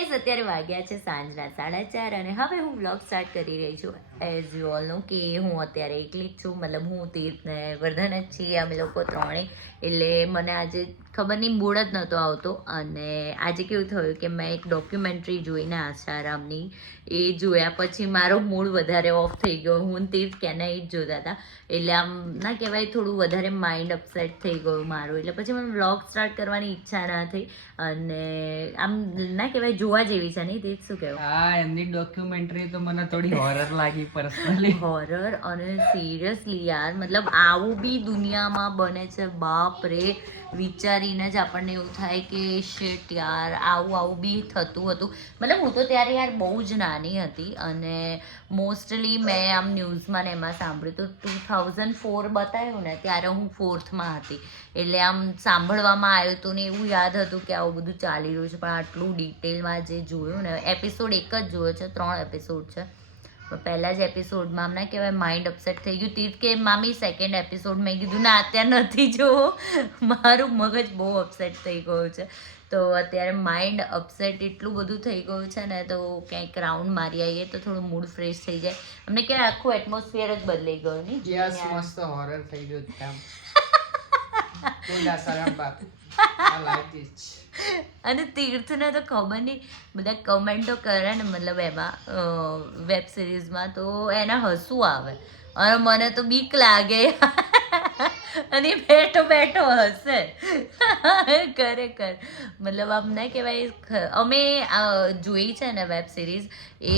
guys અત્યારે વાગ્યા છે સાંજના સાડા ચાર અને હવે હું વ્લોગ સ્ટાર્ટ કરી રહી છું. એઝ યુ ઓલ નો કે હું અત્યારે એકલી જ છું. મતલબ હું, તીર્થ ને વર્ધન જ છીએ. અમે લોકો ત્રણેય. એટલે મને આજે ખબર નહીં, મૂળ જ નહોતો આવતો. અને આજે કેવું થયું કે મેં એક ડોક્યુમેન્ટરી જોઈને આશારામની એ જોયા પછી મારો મૂડ વધારે ઓફ થઈ ગયો. હું તીર્થ કેના જ જોતા હતા. એટલે આમ ના કહેવાય, થોડું વધારે માઇન્ડ અપસેટ થઈ ગયું મારું. એટલે પછી મને બ્લોગ સ્ટાર્ટ કરવાની ઈચ્છા ના થઈ. અને આમ ના કહેવાય જોવા જેવી છે નહીં દીપ શું કહેવું? હા એમની ડોક્યુમેન્ટરી તો મને થોડી હોરર લાગી પર્સનલી હોરર અને સિરિયસલી યાર મતલબ આવું બી દુનિયામાં બને છે બાપ રે. વિચારીને જ આપણને એવું થાય કે શેટ યાર આવું આવું બી થતું હતું. મતલબ હું તો ત્યારે યાર બહુ જ નાની હતી અને મોસ્ટલી મેં આમ ન્યૂઝમાં ને એમાં સાંભળ્યું તો ટુ થાઉઝન્ડ ફોર બતાવ્યું ને ત્યારે હું ફોર્થમાં હતી. એટલે આમ સાંભળવામાં આવ્યું હતું ને એવું યાદ હતું કે આવું બધું ચાલી રહ્યું છે પણ આટલું ડિટેલમાં જે જોયું ને એપિસોડ એક જ જોયો છે ત્રણ એપિસોડ છે. પહેલાં જ એપિસોડમાં હમણાં કહેવાય માઇન્ડ અપસેટ થઈ ગયું. તીર્થ કે મામી સેકન્ડ એપિસોડ મેં કીધું ના અત્યારે નથી જોવો. મારું મગજ બહુ અપસેટ થઈ ગયું છે. તો અત્યારે માઇન્ડ અપસેટ એટલું બધું થઈ ગયું છે ને તો ક્યાંક રાઉન્ડ મારી આવીએ તો થોડું મૂડ ફ્રેશ થઈ જાય. અમને કે આખું એટમોસ્ફિયર જ બદલાઈ ગયું યસ મસ્ત હોરર થઈ ગયું અને તીર્થને તો ખબર નહીં, બધા કમેન્ટો કરે ને, મતલબ એમાં વેબ સિરીઝમાં તો એને હસવું આવે. અને મને તો બીક લાગે. અને બેઠો બેઠો હશે ખરેખર મતલબ આમ ના કહેવાય અમે જોઈ છે ને વેબ સિરીઝ એ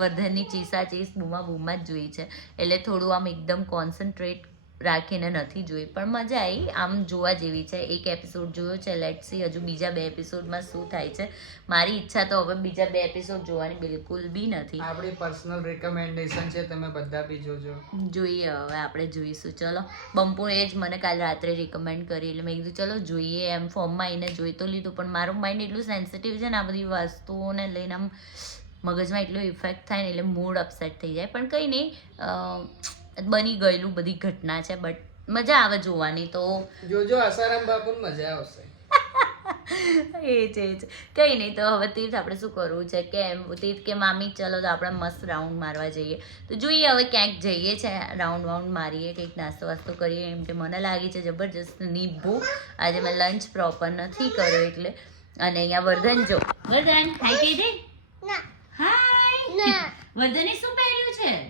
વર્ધનની ચીસા ચીસ બૂમા બૂમા જ જોઈ છે. એટલે થોડું આમ એકદમ કોન્સન્ટ્રેટ રાખીને નથી જોઈ. પણ મજા આવી. આમ જોવા જેવી છે. એક એપિસોડ જોયો છે. લેટ સી હજુ બીજા બે એપિસોડમાં શું થાય છે. મારી ઈચ્છા તો હવે બીજા બે એપિસોડ જોવાની બિલકુલ બી નથી. આપણી પર્સનલ રિકમેન્ડેશન છે તમે બધા બી જોજો. જોઈએ હવે આપણે જોઈશું. ચલો બંપુ એ જ મને કાલ રાત્રે રિકમેન્ડ કરી. એટલે મેં કીધું ચલો જોઈએ. એમ ફોર્મમાં આવીને જોઈ તો લીધું. પણ મારું માઇન્ડ એટલું સેન્સિટિવ છે ને આ બધી વસ્તુઓને લઈને આમ મગજમાં એટલો ઇફેક્ટ થાય ને એટલે મૂડ અપસેટ થઈ જાય. પણ કંઈ નહીં બની ગયેલું બધી ઘટના છે બટ મજા આવે જોવાની તો. જોજો આસારામ બાપુ મજા આવશે. એ જ એ જ. કંઈ નહીં તો હવે તીર્થ આપણે શું કરવું છે? કે એમ તીર્થ કે મામી ચલો તો આપણે મસ્ત રાઉન્ડ મારવા જઈએ. તો જોઈએ હવે ક્યાંક જઈએ છે રાઉન્ડ વાઉન્ડ મારીએ કંઈક નાસ્તો વાસ્તો કરીએ એમ કે મને લાગી છે જબરજસ્ત ભૂખ આજે મેં લંચ પ્રોપર નથી કર્યો એટલે. અને અહીંયા વર્ધન જો. વર્ધન હાય કહી દે. હાય. વર્ધને શું પહેર્યું છે?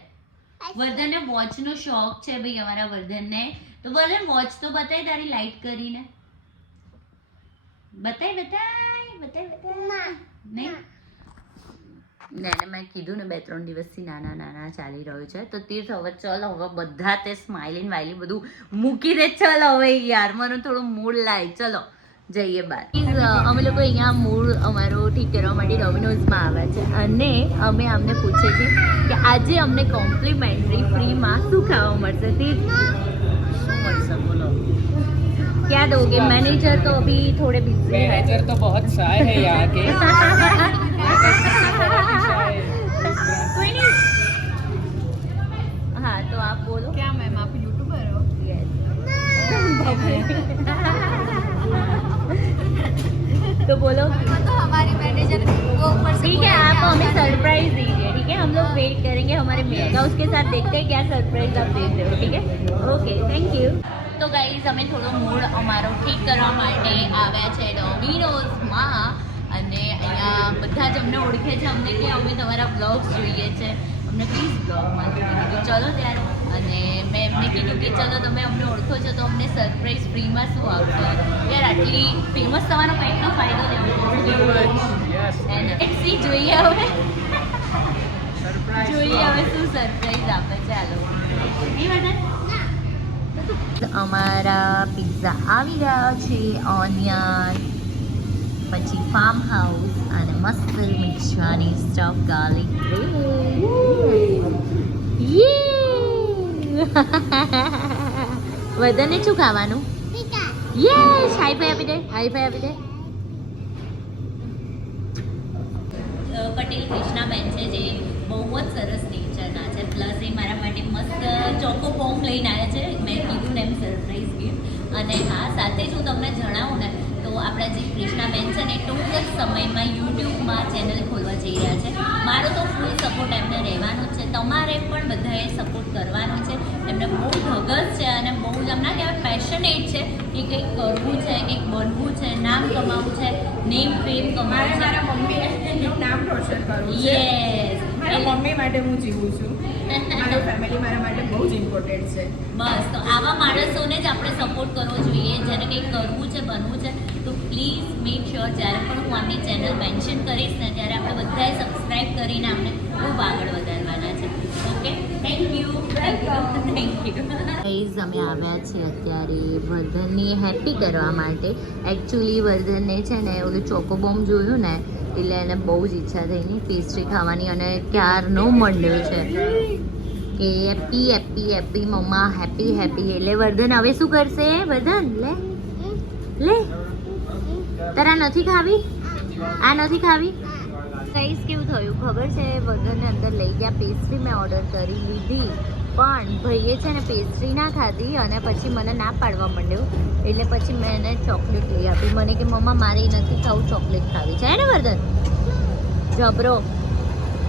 વર્ધનને વોચનો શોખ છે ભાઈ અમારા વર્ધનને. તો વર્ધન વોચ તો બતાય તારી લાઈટ કરીને. બતાય બતાય બતાય બતાય. નહીં? ને. મેં કીધું ને બે ત્રણ દિવસથી નાના નાના ચાલી રહ્યું છે. તો તીર્થ હવે ચલ હવે બધા તે સ્માઇલિંગ વાઇલિંગ બધું મૂકી દે. ચલ હવે યાર મને થોડું મૂડ લાય ચલો. જઈએ બાર અમે લોકો અહીંયા મૂડ અમારો ઠીક કરવા માટે ડોમિનોઝમાં આવ્યા છે અને અમે અમને પૂછે છે કે આજે અમને કોમ્પ્લિમેન્ટરી ફ્રીમાં શું ખાવા મળશે તીર્થ શું મળશે બોલો क्या दोगे मैनेजर तो अभी थोड़े बिजी है मैनेजर तो बहुत शाय है यहाँ के हमारे मेल का उसके साथ देखते हैं क्या सरप्राइज आप दे रहे हो ठीक है ओके थैंक यू તો ગાઈઝ અમે થોડો મૂડ અમારો ઠીક કરવા માટે આવ્યા છે ડોમિનોઝમાં અને અહીંયા બધા જ અમને ઓળખે છે અમને કે અમે તમારા બ્લોગ્સ જોઈએ છે અમને પ્લીઝ બ્લોગમાં કીધું ચલો ત્યારે અને મેં એમને કીધું કે ચલો તમે અમને ઓળખો છો તો અમને સરપ્રાઈઝ ફ્રીમાં શું આપશો યાર આટલી ફેમસ થવાનો કંઈકનો ફાયદો લેવો યસ એને સી જોઈએ હવે જોઈએ હવે શું સરપ્રાઈઝ આપે ચાલો અમારા પિઝા આવી ગયા છે ઓનિયન પછી ફાર્મ હાઉસ અને મસ્ત મિક્સવાની સ્ટફ ગાર્લિક વધારે શું ખાવાનું? યસ હાઈ ફાઈ આપી દે હાઈ ફાઈ આપી દે. પટેલ કૃષ્ણાબેન છે જે બહુ જ સરસ નેચરના છે. પ્લસ એ મારા માટે મસ્ત ચોકો પોમ લઈને આવ્યા છે. મેં કીધું ને એમ સરપ્રાઈઝ ગિફ્ટ અને હા સાથે જ હું તમને જણાવું ને તો આપણા જે કૃષ્ણાબેન છે ને ટૂંક જ સમયમાં યુટ્યુબમાં ચેનલ ખોલવા જઈ રહ્યા છે. મારો તો ફૂલ સપોર્ટ એમને રહેવાનો છે. તમારે પણ બધાએ સપોર્ટ કરવાનો છે. એમને બહુ ધગસ છે અને બહુ જ એમના કહેવાય પેશનેટ છે કે કંઈક કરવું છે કંઈક બનવું છે નામ કમાવવું છે નેમ ફેમ કમાવું છે. મારા મમ્મીએ નામ રોશન કરવું છે. મમ્મી માટે હું જીવું છું. મારું ફેમિલી મારા માટે બહુ જ ઇમ્પોર્ટન્ટ છે. બસ તો આવા માણસોને જ આપણે સપોર્ટ કરવો જોઈએ. જેને કંઈક કરવું છે બનવું છે તો પ્લીઝ મેક શ્યોર જ્યારે પણ હું આમની ચેનલ મેન્શન કરીશ ને ત્યારે આપણે બધાએ સબસ્ક્રાઈબ કરીને આપણે ખૂબ આગળ વધારવાના છે. Okay thank you thank you thank you guys અમે આવ્યા છીએ અત્યારે વર્ધનને હેપી કરવા માટે. એકચ્યુઅલી વર્ધનને છે ને ઓલું ચોકોબોમ જોયું ને એટલે એને બહુ જ ઈચ્છા થઈ ની પેસ્ટ્રી ખાવાની અને ક્યારનો મંડ્યો છે. કે happy happy happy mamma happy happy એટલે વર્ધન હવે શું કરશે? વર્ધન, લે. લે. તારા નથી ખાવી? આ નથી ખાવી? કઈશ કેવું થયું? ખબર છે? વર્ધનને અંદર લઈ ગયા. પેસ્ટ્રી મેં ઓર્ડર કરી લીધી. પણ ભાઈએ છે ને પેસ્ટ્રી ના ખાધી અને પછી મને ના પાડવા માંડ્યું. એટલે પછી મેં એને ચોકલેટ લઈ આપી. મને કે, મમ્મા, મારે નથી ખાવું ચોકલેટ ખાવી. છે ને વર્ધન? જબરો.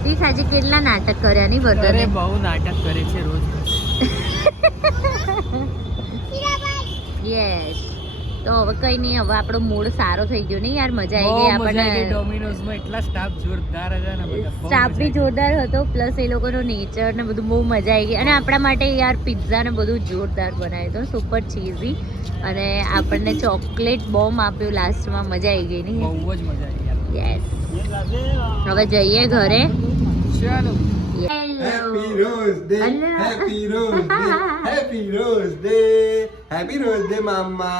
તીસ આજે કેટલા નાટક કર્યા નહીં વર્ધન? બહુ નાટક કરે છે રોજ યસ તો હવે કઈ નહીં હવે આપણો મૂડ સારો થઈ ગયો. નહીં યાર મજા આવી ગઈ આપણને. ડોમિનોઝ એટલા સ્ટાફ જોરદાર હતા ને સ્ટાફ બી જોરદાર હતો પ્લસ એ લોકોનો નેચર ને બધું બહુ મજા આવી ગઈ. અને આપણા માટે યાર પિઝા ને બધું જોરદાર બનાવ્યું હતું. સુપર ચીઝી અને આપણને ચોકલેટ બોમ્બ આપ્યું લાસ્ટમાં મજા આવી ગઈ. નહીં બહુ જ મજા આવી યસ હવે જઈએ ઘરે. ચાલો. Happy Rose Day, Hello. Happy Rose Day, Happy Rose Day, Happy Rose Day, Mama.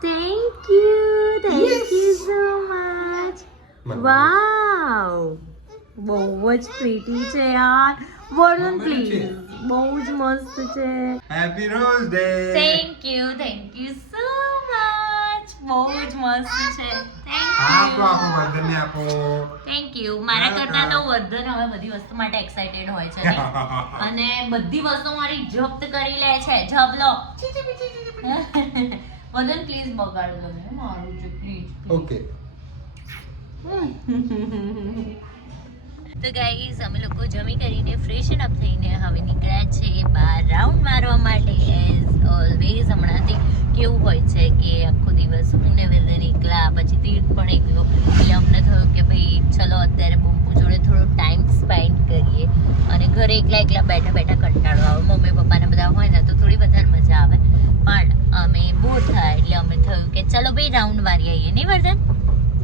Thank you thank Yes. You so much wow બહુ જ પ્રીટી છે યાર વર્ણન બહુ જ છે. પ્લીઝ બહુ જ મસ્ત છે Happy Rose Day. Thank you thank you so much બહુ જ મસ્ત છે. આપો આપો થેન્ક યુ આપો થેન્ક યુ મારા કરતા તો વર્ધન હવે બધી વસ્તુ માટે એક્સાઇટેડ હોય છે અને બધી વસ્તુ મારી જપ્ત કરી લે છે. જબલો. વર્ધન પ્લીઝ બગાડ દો ને મારું છે પ્લીઝ ઓકે તો ગાઈઝ અમે લોકો જમી કરીને ફ્રેશન અપ થઈને હવે નીકળ્યા છે બહાર રાઉન્ડ મારવા માટે. એઝ ઓલવેઝ હમણાંથી કેવું હોય છે કે આખો દિવસ ને વેદન એકલા પછી તીર્થ પણ એકલો એટલે અમને થયું કે ભાઈ ચલો અત્યારે બમ્પુ જોડે થોડો ટાઈમ સ્પેન્ડ કરીએ અને ઘરે એકલા એકલા બેઠા બેઠા કંટાળો આવે. મમ્મી, પપ્પાને બધા હોય ને તો થોડી વધારે મજા આવે. પણ અમે બોર થાય એટલે અમે થયું કે ચલો ભાઈ રાઉન્ડ મારી આવીએ નહીં વર્ધન?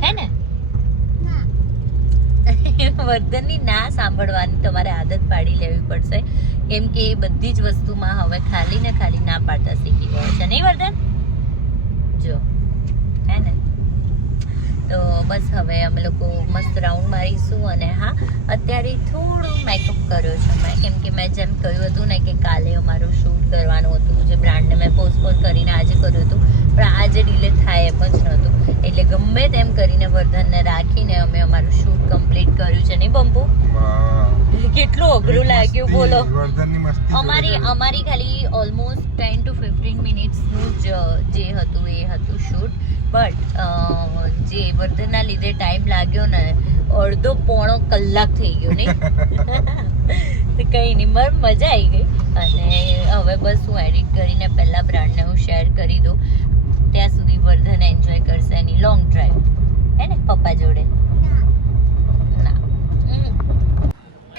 હે ને? વર્ધનની ના સાંભળવાની તમારે આદત પાડી લેવી પડશે. કેમ કે એ બધી જ વસ્તુમાં હવે ખાલી ને ખાલી ના પાડતા શીખી ગયો છે. નહીં વર્ધન? જો, હે ને? તો બસ હવે અમે લોકો મસ્ત રાઉન્ડ મારીશું અને હા, અત્યારે થોડું મેકઅપ કર્યો છે મેં. કેમ કે મેં જેમ કહ્યું હતું ને કે કાલે અમારું શૂટ કરવાનું હતું, જે બ્રાન્ડને મેં પોસ્ટપોન કરીને આજે કર્યું હતું. પણ આજે ડીલે થાય એમ જ નહોતું. એટલે ગમે તેમ કરીને વર્ધનને રાખીને અમે અમારું શૂટ કમ્પ્લીટ કર્યું છે નહીં બંપુ કેટલું અઘરું લાગ્યું બોલો. અમારી અમારી ખાલી ઓલમોસ્ટ ટેન ટુ ફિફ્ટીન મિનિટ્સનું જ જે હતું એ હતું શૂટ બટ જે વર્ધનના લીધે ટાઈમ લાગ્યો ને અડધો પોણો કલાક થઈ ગયો નહીં. તો કંઈ નહીં મારે મજા આવી ગઈ. અને હવે બસ હું એડિટ કરીને પહેલાં બ્રાન્ડને હું શેર કરી દઉં. ત્યાં સુધી વર્ધન એન્જોય કરશે એની લોંગ ડ્રાઈવ હે ને પપ્પા જોડે.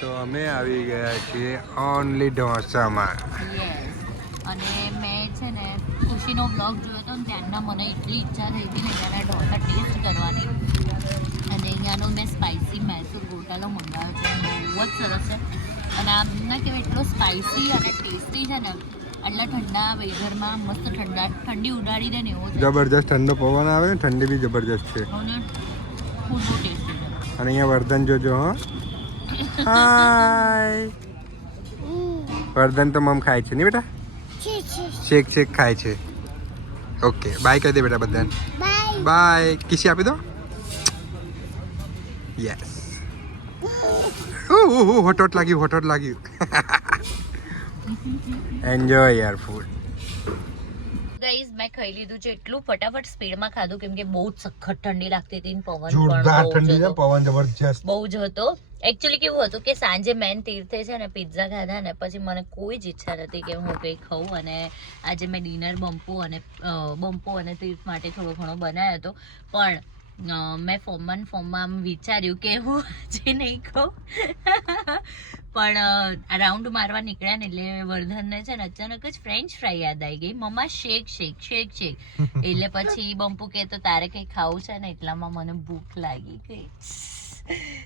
તો અમે આવી ગયા છીએ ઓનલી ઢોસામાં. અને મેં છે ને ખુશીનો બ્લોગ જોયો હતો ને ત્યારના મને એટલી ઈચ્છા થઈ હતી ને ત્યાંના ઢોસા ટેસ્ટ કરવાની. અને અહીંયાનો મેં સ્પાઇસી મૈસૂર ગોટાલો મંગાવ્યો છે. બહુ જ સરસ છે. અને આમ ના કહેવાય એટલો સ્પાઇસી અને ટેસ્ટી છે ને આટલા ઠંડા વેધરમાં મસ્ત ઠંડા ઠંડી ઉડાડી દે ને એવો છે. જબરજસ્ત ઠંડો પવન આવે ને ઠંડી બી જબરજસ્ત છે. અને ખૂબ બહુ ટેસ્ટી છે. અને અહીંયા વર્ધન જોજો હો. હાય વર્ધન તો મમ ખાય છે નહીં બેટા? શેક શેક ખાય છે. ઓકે બાય કહી દે બેટા બધાને. બાય કિસી આપી દો? યસ ઓ હોટોટ લાગ્યું હોટોટ લાગ્યું. એન્જોય યાર ફૂડ ગાઈઝ મેં ખાઈ લીધું છે એટલું ફટાફટ સ્પીડમાં ખાધું કેમ કે બહુ જ સખત ઠંડી લાગતી હતી પવન જોરદાર ઠંડી છે. પવન જબરજસ્ત. બહુ જ હતો. એકચ્યુઅલી કેવું હતું કે સાંજે મેન તીર્થે છે ને પિઝા ખાધા ને પછી મને કોઈ જ ઈચ્છા નથી કે હું કંઈ ખાઉં. અને આજે મેં ડિનર બમ્પો અને બમ્પો અને તીર્થ માટે થોડો ઘણો બનાવ્યો હતો. પણ મેં ફોર્મમાં ને ફોર્મમાં આમ વિચાર્યું કે હું આજે નહીં ખાઉં. પણ રાઉન્ડ મારવા નીકળ્યા ને એટલે વર્ધનને છે ને અચાનક જ ફ્રેન્ચ ફ્રાય યાદ આવી ગઈ. Mamma shake shake shake shake. એટલે પછી બંપુ કે તો તારે કઈ ખાવું છે? ને એટલામાં મને ભૂખ લાગી ગઈ.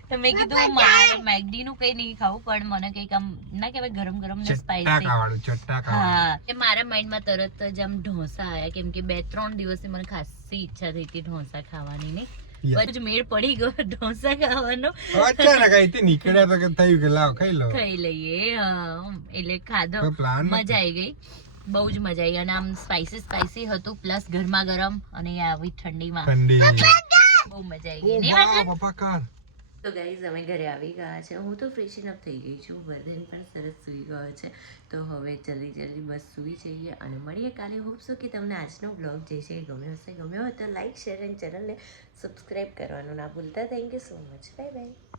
તો મેં કીધું મારે મેગડી નું કઈ નહીં ખાવું પણ મને કંઈક આમ ના કહેવાય ગરમ ગરમ ને સ્પાઈસી હા. એ મારા માઇન્ડમાં તરત જ આમ ઢોસા આવ્યા કેમ કે બે ત્રણ દિવસથી મને ખાસી ઈચ્છા થઈ હતી ઢોસા ખાવાની ને. મેળ પડી ગયો ઢોસા ખાવાનો. અચાનક અહીંથી નીકળ્યા તો થયું કે લાવ ખાઈ લો. ખાઈ લઈએ હા. એટલે ખાધો. મજા આવી ગઈ. બહુ જ મજા આવી અને આમ સ્પાઈસી સ્પાઈસી હતું પ્લસ ગરમા ગરમ અને આવી ઠંડીમાં. ઠંડી. બહુ મજા આવી ગઈ. પપ્પા કર. તો ગાઈઝ અમે ઘરે આવી ગયા છે. હું તો ફ્રેશન અપ થઈ ગઈ છું. વર્ધન પણ સરસ સૂઈ ગયો છે. તો હવે જલ્દી જલ્દી બસ સૂઈ જઈએ અને મળીએ કાલે. હોપ સો કે તમને આજનો બ્લોગ જે છે એ ગમ્યો હશે. ગમ્યો હોય તો લાઇક શેર એન્ડ ચેનલને સબસ્ક્રાઈબ કરવાનું ના ભૂલતા. Thank you so much bye bye